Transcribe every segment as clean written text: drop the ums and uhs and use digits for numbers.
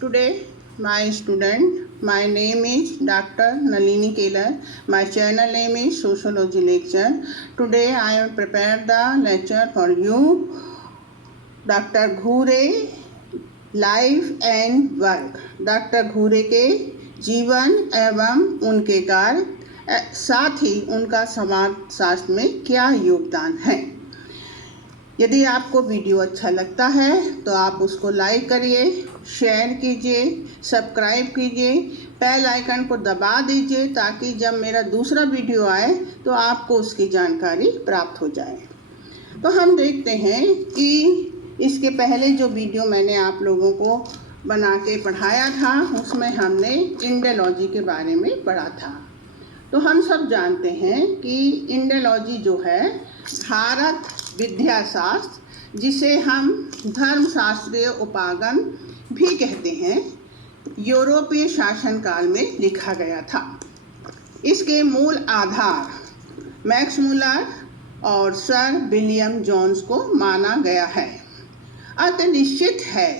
Today, my student, my name is Dr. Nalini Keller. My channel name is Sociology Lecture. Today, I am prepared the lecture for you. Dr. Ghure, life and work. Doctor घूरे के जीवन एवं उनके कार्य, साथ ही उनका समाज शास्त्र में क्या योगदान है। यदि आपको वीडियो अच्छा लगता है तो आप उसको लाइक करिए, शेयर कीजिए, सब्सक्राइब कीजिए, बेल आइकन को दबा दीजिए ताकि जब मेरा दूसरा वीडियो आए तो आपको उसकी जानकारी प्राप्त हो जाए। तो हम देखते हैं कि इसके पहले जो वीडियो मैंने आप लोगों को बना के पढ़ाया था उसमें हमने इंडोलॉजी के बारे में पढ़ा था। तो हम सब जानते हैं कि इंडोलॉजी जो है भारत विद्याशास्त्र, जिसे हम धर्मशास्त्रीय उपागम भी कहते हैं, यूरोपीय शासनकाल में लिखा गया था। इसके मूल आधार मैक्स मुलर और सर विलियम जोन्स को माना गया है। अतः निश्चित है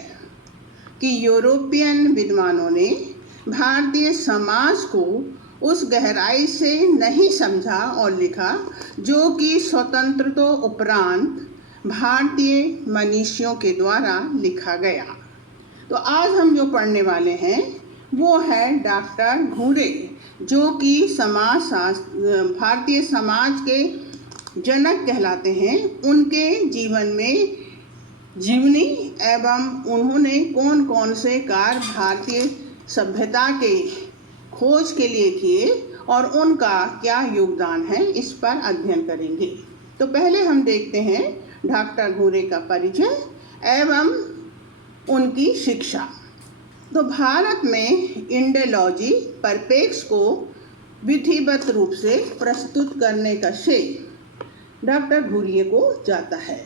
कि यूरोपियन विद्वानों ने भारतीय समाज को उस गहराई से नहीं समझा और लिखा जो कि स्वतंत्रता उपरांत भारतीय मनीषियों के द्वारा लिखा गया। तो आज हम जो पढ़ने वाले हैं वो है डॉक्टर घूरे, जो कि भारतीय समाज के जनक कहलाते हैं। उनके जीवन में जीवनी एवं उन्होंने कौन कौन से कार्य भारतीय सभ्यता के खोज के लिए किए और उनका क्या योगदान है, इस पर अध्ययन करेंगे। तो पहले हम देखते हैं डॉक्टर घूरे का परिचय एवं उनकी शिक्षा। तो भारत में इंडोलॉजी परिप्रेक्ष्य को विधिवत रूप से प्रस्तुत करने का श्रेय डॉक्टर घूरे को जाता है।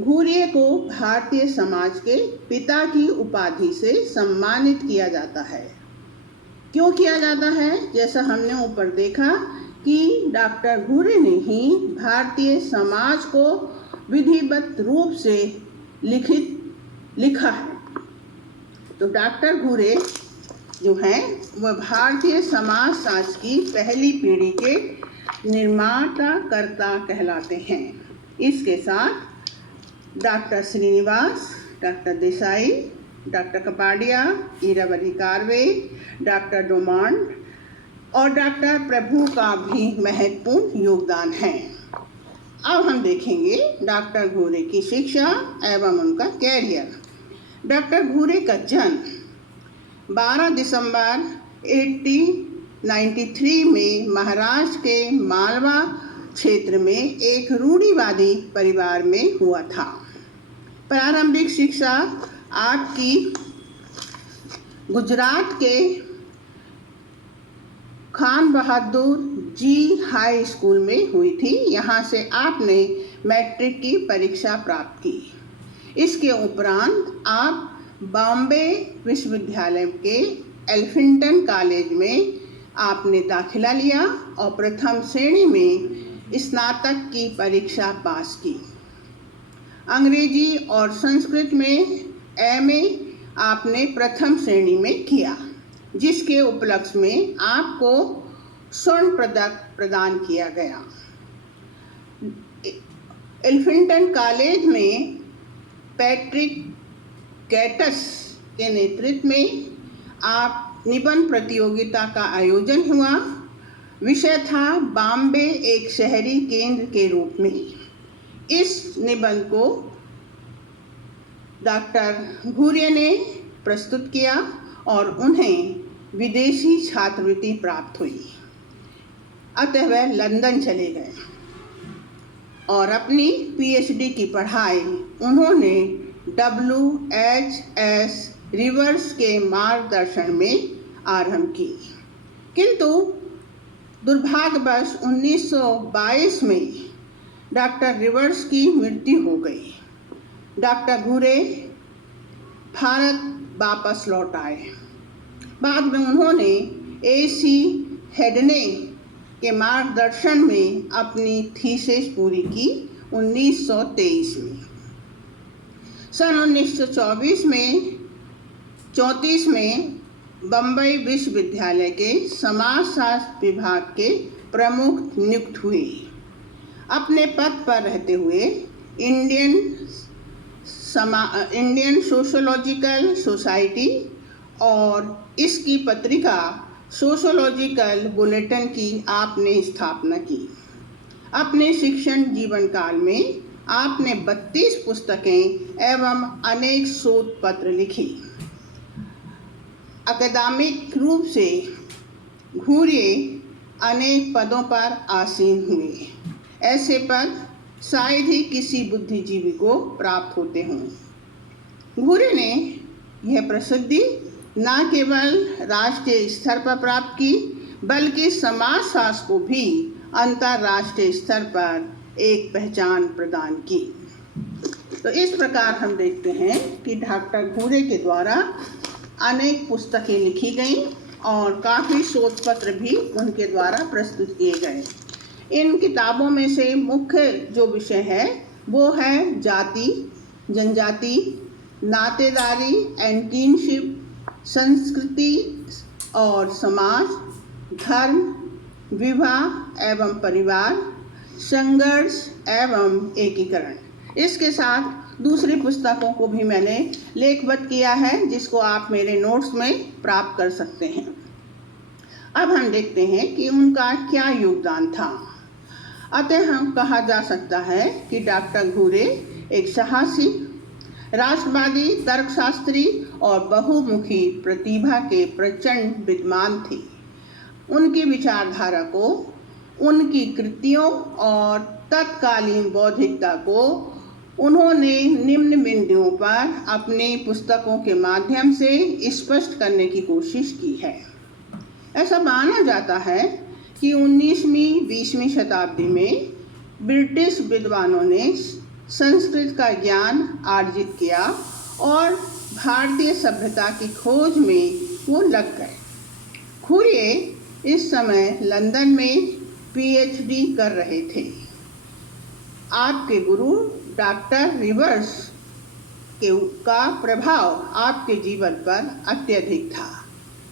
घूरे को भारतीय समाज के पिता की उपाधि से सम्मानित किया जाता है। क्यों किया जाता है? जैसा हमने ऊपर देखा कि डॉक्टर घूरे ने ही भारतीय समाज को विधिवत रूप से लिखा है। तो डॉक्टर घूरे जो हैं वह भारतीय समाज शास्त्र की पहली पीढ़ी के निर्माताकर्ता कहलाते हैं। इसके साथ doctor Srinivas, doctor Desai, doctor Kapadia, Irawati Karve, doctor Dumont और डॉक्टर प्रभु का भी महत्वपूर्ण योगदान है। अब हम देखेंगे डॉक्टर घूरे की शिक्षा एवं उनका कैरियर। डॉक्टर घूरे का जन्म 12 दिसंबर 1893 में महाराष्ट्र के मालवा क्षेत्र में एक रूढ़िवादी परिवार में हुआ था। प्रारंभिक शिक्षा आपकी गुजरात के खान बहादुर जी हाई स्कूल में हुई थी। यहाँ से आपने मैट्रिक की परीक्षा प्राप्त की। इसके उपरांत आप बॉम्बे विश्वविद्यालय के एल्फिंटन कॉलेज में आपने दाखिला लिया और प्रथम श्रेणी में स्नातक की परीक्षा पास की। अंग्रेजी और संस्कृत में एमए आपने प्रथम श्रेणी में किया, जिसके उपलक्ष्य में आपको स्वर्ण पदक प्रदान किया गया। एल्फिंटन कॉलेज में पैट्रिक गैटस के नेतृत्व में आप निबंध प्रतियोगिता का आयोजन हुआ। विषय था बॉम्बे एक शहरी केंद्र के रूप में। इस निबंध को डॉक्टर घूरे ने प्रस्तुत किया और उन्हें विदेशी छात्रवृत्ति प्राप्त हुई। अतः वह लंदन चले गए और अपनी पीएचडी की पढ़ाई उन्होंने WHS रिवर्स के मार्गदर्शन में आरंभ की। किंतु दुर्भाग्यवश 1922 में डॉक्टर रिवर्स की मृत्यु हो गई। डॉक्टर घूरे भारत वापस लौट आए। बाद में उन्होंने AC हेडने के मार्गदर्शन में अपनी थीसिस पूरी की 1923 में। सन 1924 में 1934 में बम्बई विश्वविद्यालय के समाजशास्त्र विभाग के प्रमुख नियुक्त हुए। अपने पद पर रहते हुए इंडियन सोशोलॉजिकल सोसाइटी और इसकी पत्रिका सोशोलॉजिकल बुलेटिन की आपने स्थापना की। अपने शिक्षण जीवन काल में आपने 32 पुस्तकें एवं अनेक शोध पत्र लिखी। अकादमिक रूप से घूरे अनेक पदों पर आसीन हुए। ऐसे पद शायद ही किसी बुद्धिजीवी को प्राप्त होते हों। घूरे ने यह प्रसिद्धि न केवल राष्ट्रीय स्तर पर प्राप्त की, बल्कि समाजशास्त्र को भी अंतर्राष्ट्रीय स्तर पर एक पहचान प्रदान की। तो इस प्रकार हम देखते हैं कि डॉक्टर घूरे के द्वारा अनेक पुस्तकें लिखी गईं और काफ़ी शोध पत्र भी उनके द्वारा प्रस्तुत किए गए। इन किताबों में से मुख्य जो विषय है वो है जाति, जनजाति, नातेदारी एंड किनशिप, संस्कृति और समाज, धर्म, विवाह एवं परिवार, संघर्ष एवं एकीकरण। इसके साथ दूसरी पुस्तकों को भी मैंने लेखबद्ध किया है, जिसको आप मेरे नोट्स में प्राप्त कर सकते हैं। अब हम देखते हैं कि उनका क्या योगदान था। अतः हम कहा जा सकता है कि डॉक्टर घूरे एक साहसी, राष्ट्रवादी, तर्कशास्त्री और बहुमुखी प्रतिभा के प्रचंड विद्वान थे। उनकी विचारधारा को, उनकी कृतियों और तत्कालीन बौद्धिकता को उन्होंने निम्न बिंदुओं पर अपनी पुस्तकों के माध्यम से स्पष्ट करने की कोशिश की है। ऐसा माना जाता है कि 19वीं-20वीं शताब्दी में ब्रिटिश विद्वानों ने संस्कृत का ज्ञान अर्जित किया और भारतीय सभ्यता की खोज में वो लग गए। घूरे इस समय लंदन में पीएचडी कर रहे थे। आपके गुरु डॉक्टर रिवर्स का प्रभाव आपके जीवन पर अत्यधिक था।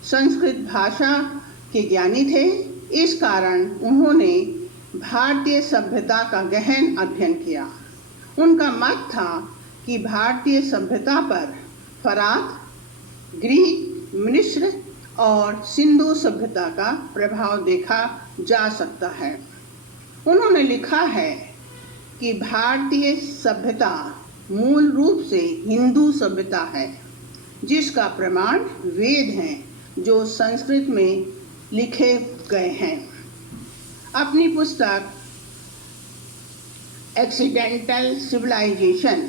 संस्कृत भाषा के ज्ञानी थे, इस कारण उन्होंने भारतीय सभ्यता का गहन अध्ययन किया। उनका मत था कि भारतीय सभ्यता पर फरात, ग्रीक, मिस्र और सिंधु सभ्यता का प्रभाव देखा जा सकता है। उन्होंने लिखा है कि भारतीय सभ्यता मूल रूप से हिंदू सभ्यता है, जिसका प्रमाण वेद हैं जो संस्कृत में लिखे गए हैं। अपनी पुस्तक एक्सीडेंटल सिविलाइजेशन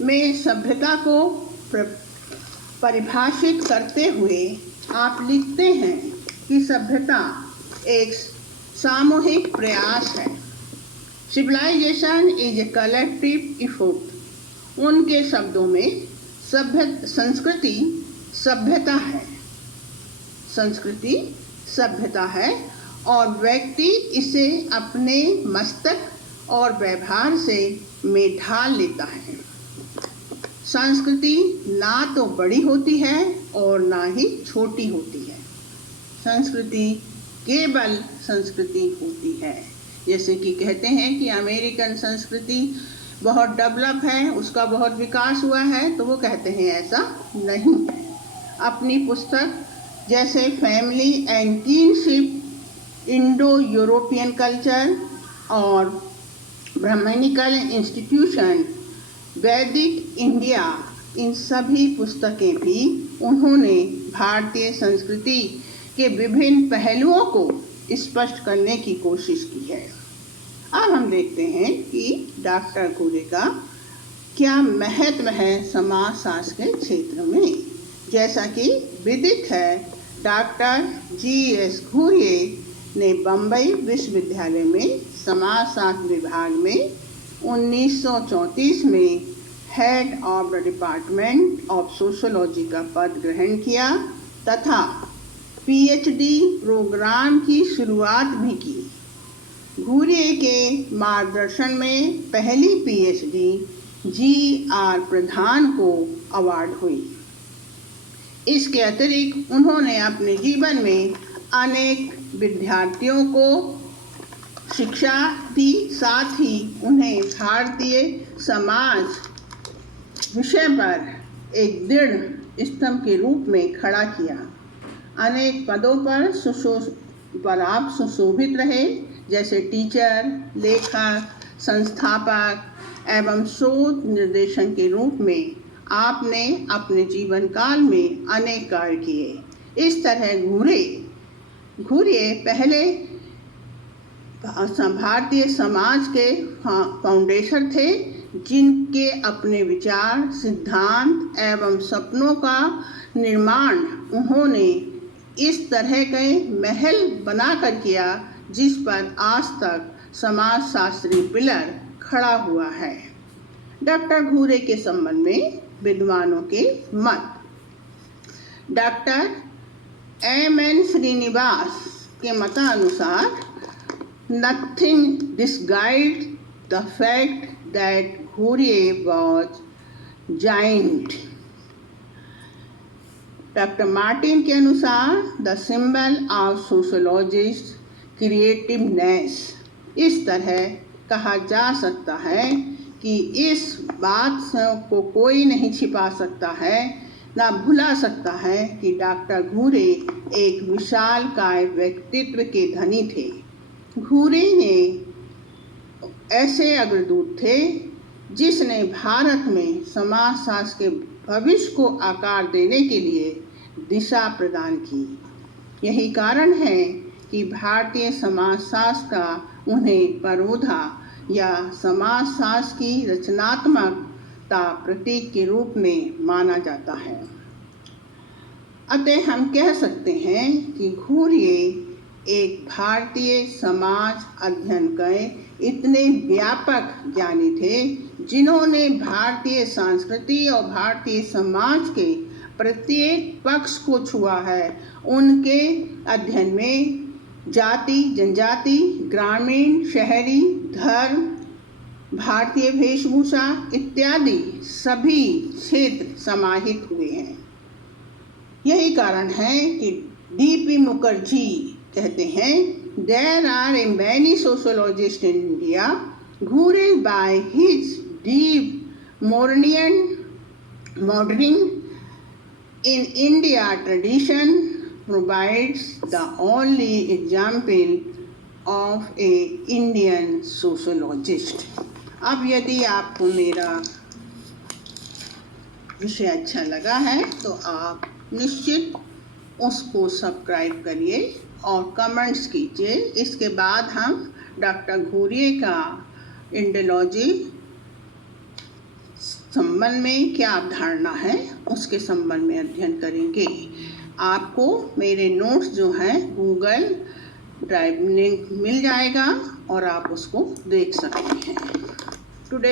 में सभ्यता को परिभाषित करते हुए आप लिखते हैं कि सभ्यता एक सामूहिक प्रयास है। Civilisation is a collective effort. उनके शब्दों में संस्कृति सभ्यता है, संस्कृति सभ्यता है और व्यक्ति इसे अपने मस्तक और व्यवहार से में ढाल लेता है। संस्कृति ना तो बड़ी होती है और ना ही छोटी होती है। संस्कृति केवल संस्कृति होती है। जैसे कि कहते हैं कि अमेरिकन संस्कृति बहुत डेवलप है, उसका बहुत विकास हुआ है, तो वो कहते हैं ऐसा नहीं है। अपनी पुस्तक जैसे family and kinship, Indo European culture और ब्राह्मणिकल इंस्टीट्यूशन, वैदिक इंडिया, इन सभी पुस्तकें भी उन्होंने भारतीय संस्कृति के विभिन्न पहलुओं को स्पष्ट करने की कोशिश की है। अब हम देखते हैं कि डॉक्टर घूरे का क्या महत्व है समाजशास्त्र के क्षेत्र में। जैसा कि विदित है, डॉक्टर जी.एस. घूरे ने बम्बई विश्वविद्यालय में समाजशास्त्र विभाग में 1934 में head of the department of sociology का पद ग्रहण किया तथा पीएचडी प्रोग्राम की शुरुआत भी की। घूरे के मार्गदर्शन में पहली पीएचडी जी.आर. प्रधान को अवार्ड हुई। इसके अतिरिक्त उन्होंने अपने जीवन में अनेक विद्यार्थियों को शिक्षा दी, साथ ही उन्हें भारतीय समाज विषय पर एक दृढ़ स्तंभ के रूप में खड़ा किया। अनेक पदों पर आप सुशोभित रहे, जैसे टीचर, लेखक, संस्थापक एवं शोध निर्देशन के रूप में आपने अपने जीवन काल में अनेक कार्य किए। इस तरह घुरिये पहले भारतीय समाज के फाउंडेशन थे, जिनके अपने विचार, सिद्धांत एवं सपनों का निर्माण उन्होंने इस तरह के महल बनाकर किया जिस पर आज तक समाजशास्त्री पिलर खड़ा हुआ है। डॉक्टर घुरे के संबंध में विद्वानों के मत। Doctor M.N. श्रीनिवास के मतानुसार nothing disguised the fact that Ghurye was giant. Doctor Martin के अनुसार the symbol of sociologist creativeness. इस तरह कहा जा सकता है कि इस बात को कोई नहीं छिपा सकता है, ना भुला सकता है कि डॉक्टर घुरे एक विशालकाय व्यक्तित्व के धनी थे। घुरे ने ऐसे अग्रदूत थे जिसने भारत में समाजशास्त्र के भविष्य को आकार देने के लिए दिशा प्रदान की। यही कारण है कि भारतीय समाजशास्त्र का उन्हें परोधा या समाजशास्त्र की रचनात्मकता प्रतीक के रूप में माना जाता है। अतः हम कह सकते हैं कि घुरे एक भारतीय समाज अध्ययन के इतने व्यापक ज्ञानी थे जिन्होंने भारतीय संस्कृति और भारतीय समाज के प्रत्येक पक्ष को छुआ है। उनके अध्ययन में जाति, जनजाति, ग्रामीण, शहरी, धर्म, भारतीय वेशभूषा इत्यादि सभी क्षेत्र समाहित हुए हैं। यही कारण है कि D.P. मुखर्जी कहते हैं, There are a many sociologists in India. Ghurye by his deep modeling in India tradition provides the only example of a Indian sociologist. अब यदि आपको मेरा विषय अच्छा लगा है तो आप निश्चित उसको सब्सक्राइब करिए और कमेंट्स कीजिए। इसके बाद हम डॉक्टर घुरे का इंडोलॉजी संबंध में क्या अवधारणा है उसके संबंध में अध्ययन करेंगे। आपको मेरे नोट्स जो हैं गूगल ड्राइव लिंक मिल जाएगा और आप उसको देख सकते हैं। टुडे